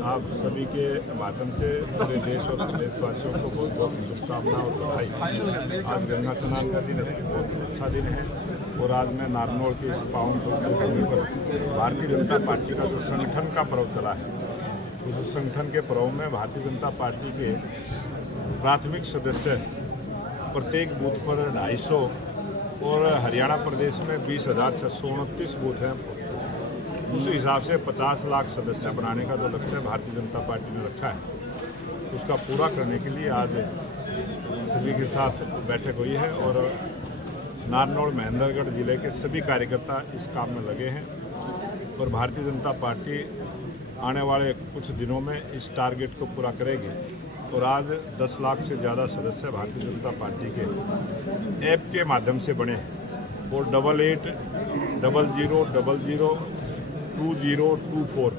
आप सभी के माध्यम से पूरे देश और देशवासियों को बहुत बहुत शुभकामनाएं और बधाई। आज गंगा स्नान का दिन है, बहुत अच्छा दिन है और आज मैं नारनौल के इस पावन भूमि पर भारतीय जनता पार्टी का जो संगठन का पर्व चला है, उस संगठन के पर्व में भारतीय जनता पार्टी के प्राथमिक सदस्य प्रत्येक बूथ पर 250 और हरियाणा प्रदेश में 20,629 बूथ हैं। उस हिसाब से 50 लाख सदस्य बनाने का जो लक्ष्य भारतीय जनता पार्टी ने रखा है, उसका पूरा करने के लिए आज सभी के साथ बैठक हुई है और नारनौल महेंद्रगढ़ जिले के सभी कार्यकर्ता इस काम में लगे हैं और भारतीय जनता पार्टी आने वाले कुछ दिनों में इस टारगेट को पूरा करेगी। और आज 10 लाख से ज़्यादा सदस्य भारतीय जनता पार्टी के ऐप के माध्यम से बने और 8800002024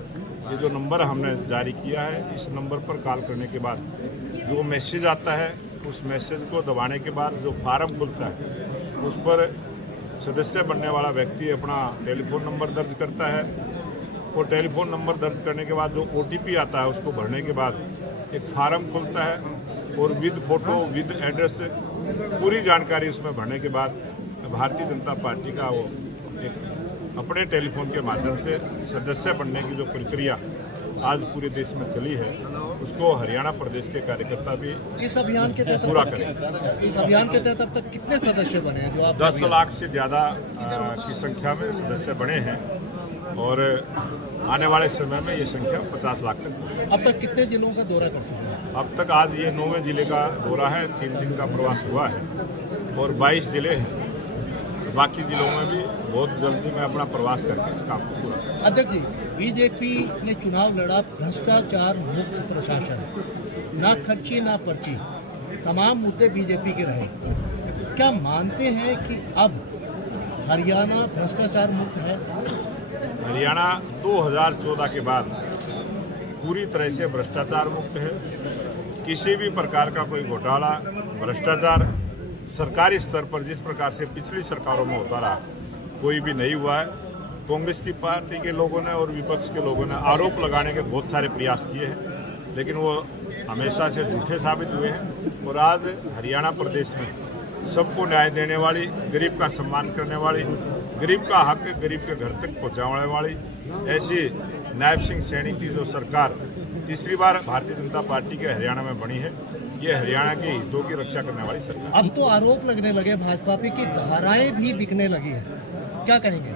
ये जो नंबर हमने जारी किया है, इस नंबर पर कॉल करने के बाद जो मैसेज आता है, उस मैसेज को दबाने के बाद जो फार्म खुलता है, उस पर सदस्य बनने वाला व्यक्ति अपना टेलीफोन नंबर दर्ज करता है और टेलीफोन नंबर दर्ज करने के बाद जो OTP आता है, उसको भरने के बाद एक फार्म खुलता है और विद फोटो विद एड्रेस पूरी जानकारी उसमें भरने के बाद भारतीय जनता पार्टी का वो एक अपने टेलीफोन के माध्यम से सदस्य बनने की जो प्रक्रिया आज पूरे देश में चली है, उसको हरियाणा प्रदेश के कार्यकर्ता भी इस अभियान के तहत पूरा करें। इस अभियान के तहत अब तक कितने सदस्य बने हैं? जो आप 10 लाख से ज़्यादा की संख्या में सदस्य बने हैं और आने वाले समय में ये संख्या 50 लाख तक पहुंचेगी। अब तक कितने जिलों का दौरा कर चुके हैं? अब तक आज ये 9वें जिले का दौरा है, 3 दिन का प्रवास हुआ है और 22 जिले हैं। बाकी जिलों में भी बहुत जल्दी मैं अपना प्रवास करके इस काम को पूरा करूंगा। अध्यक्ष जी, बीजेपी ने चुनाव लड़ा भ्रष्टाचार मुक्त प्रशासन, ना खर्ची ना पर्ची, तमाम मुद्दे बीजेपी के रहे। क्या मानते हैं कि अब हरियाणा भ्रष्टाचार मुक्त है? हरियाणा 2014 के बाद पूरी तरह से भ्रष्टाचार मुक्त है। किसी भी प्रकार का कोई घोटाला, भ्रष्टाचार सरकारी स्तर पर जिस प्रकार से पिछली सरकारों में होता रहा, कोई भी नहीं हुआ है। कांग्रेस की पार्टी के लोगों ने और विपक्ष के लोगों ने आरोप लगाने के बहुत सारे प्रयास किए हैं, लेकिन वो हमेशा से झूठे साबित हुए हैं। और आज हरियाणा प्रदेश में सबको न्याय देने वाली, गरीब का सम्मान करने वाली, गरीब का हक गरीब के घर तक पहुंचाने वाली ऐसी नायब सिंह सैनी की जो सरकार तीसरी बार भारतीय जनता पार्टी के हरियाणा में बनी है, ये हरियाणा के हितों की रक्षा करने वाली सरकार। अब तो आरोप लगने लगे भाजपा पे कि धाराएं भी बिकने लगी है, क्या कहेंगे?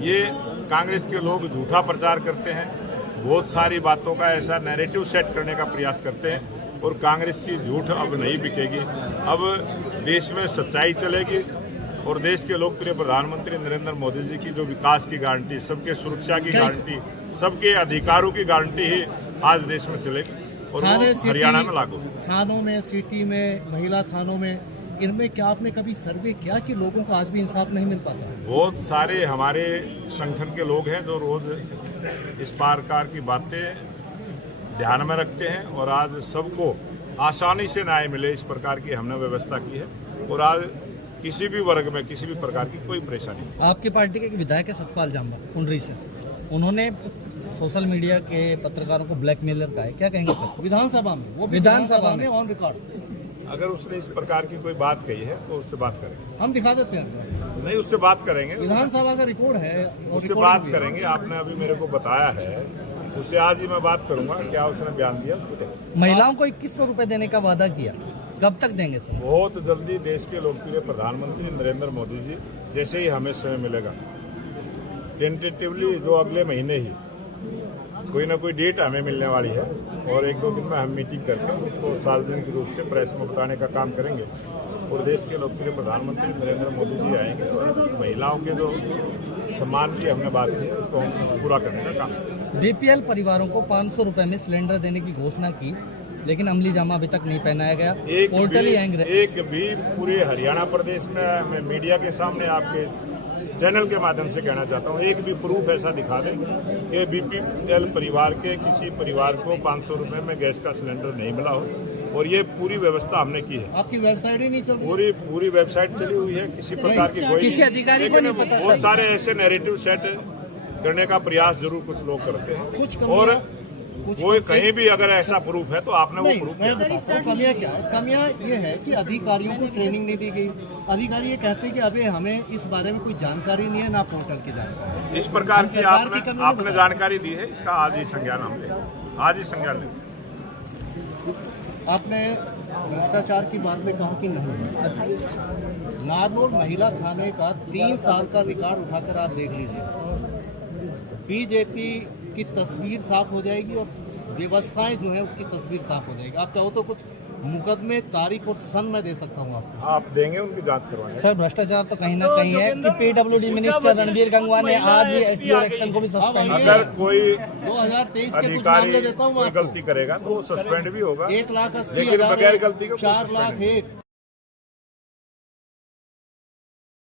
ये कांग्रेस के लोग झूठा प्रचार करते हैं, बहुत सारी बातों का ऐसा नैरेटिव सेट करने का प्रयास करते हैं और कांग्रेस की झूठ अब नहीं बिकेगी। अब देश में सच्चाई चलेगी और देश के लोकप्रिय प्रधानमंत्री नरेंद्र मोदी जी की जो विकास की गारंटी, सबके सुरक्षा की गारंटी, सबके अधिकारों की गारंटी ही आज देश में चलेगी और वो हरियाणा में लागू। थानों में, सिटी में, महिला थानों में, इनमें क्या आपने कभी सर्वे किया कि लोगों को आज भी इंसाफ नहीं मिल पाता? बहुत सारे हमारे संगठन के लोग हैं जो रोज इस प्रकार की बातें ध्यान में रखते हैं और आज सबको आसानी से न्याय मिले, इस प्रकार की हमने व्यवस्था की है और आज किसी भी वर्ग में किसी भी प्रकार की कोई परेशानी नहीं। आपकी पार्टी के विधायक सतपाल जाम्बा कुंडरी से, उन्होंने सोशल मीडिया के पत्रकारों को ब्लैकमेलर कहा है, क्या कहेंगे सर? विधानसभा में, वो विधानसभा में ऑन रिकॉर्ड। अगर उसने इस प्रकार की कोई बात कही है तो उससे बात करेंगे। हम दिखा देते हैं, नहीं, उससे बात करेंगे, विधानसभा का रिकॉर्ड है, उससे बात करेंगे। आपने अभी मेरे को बताया है, उससे आज ही मैं बात करूंगा, क्या उसने बयान दिया उसको देखें। महिलाओं को 2100 रुपए देने का वादा किया, कब तक देंगे सर? बहुत जल्दी देश के लोकप्रिय प्रधानमंत्री नरेंद्र मोदी जी जैसे ही हमें समय मिलेगा, टेंटेटिवली जो अगले महीने ही कोई ना कोई डेट हमें मिलने वाली है और 1-2 दिन में हम मीटिंग करके उसको सार्वजनिक रूप से प्रेस में बताने का काम करेंगे और देश के लोकप्रिय प्रधानमंत्री नरेंद्र मोदी जी आएंगे और महिलाओं के जो सम्मान की हमने बात की उसको हम पूरा करने का काम। BPL परिवारों को 500 रुपए में सिलेंडर देने की घोषणा की, लेकिन अमली जामा अभी तक नहीं पहनाया गया। एक भी पूरे हरियाणा प्रदेश में मैं मीडिया के सामने आपके चैनल के माध्यम से कहना चाहता हूँ, एक भी प्रूफ ऐसा दिखा दें कि BPL परिवार के किसी परिवार को 500 रुपए में गैस का सिलेंडर नहीं मिला हो और ये पूरी व्यवस्था हमने की है। आपकी वेबसाइट ही नहीं चल रही? पूरी वेबसाइट चली हुई है, किसी प्रकार की कोई किसी अधिकारी को नहीं पता। बहुत सारे ऐसे नैरेटिव सेट करने का प्रयास जरूर कुछ लोग करते हैं कुछ कोई कहीं भी अगर ऐसा प्रूफ है तो आपने वो नहीं, प्रूफ मैं बताता हूँ कमियाँ क्या है। कमियाँ ये है कि अधिकारियों को ट्रेनिंग नहीं दी गई। अधिकारी ये कहते हैं कि अभी हमें इस बारे में कोई जानकारी नहीं है, ना पोर्टल की जानकारी। इस प्रकार की सरकार की कमी नहीं आपने बताई। जानकारी दी है, इसका आज ही संज्ञान हम लेंगे, आज ही संज्ञान लेंगे। आपने भ्रष्टाचार की बात में कहा कि नहीं। नारनौल महिला थाने का 3 साल का रिकॉर्ड उठाकर आप देख लीजिए। बीजेपी की तस्वीर साफ हो जाएगी और व्यवस्थाएं जो है उसकी तस्वीर साफ हो जाएगी। आप चाहो तो कुछ मुकदमे, तारीख और सन मैं दे सकता हूँ आपको। आप देंगे, उनकी जांच करवाएंगे। सर भ्रष्टाचार तो कहीं ना कहीं है कि पीडब्ल्यूडी मिनिस्टर रणबीर गंगवा ने आज ही एसडीओ एक्शन को भी सस्पेंड किया। अगर कोई 2023 के कुछ अधिकारी मामले देता हूँ कोई आपको। गलती करेगा तो वो सस्पेंड भी होगा, 1,80,000 लेकिन बगैर गलती के कोई 4 सस्पेंड लाख नहीं। 1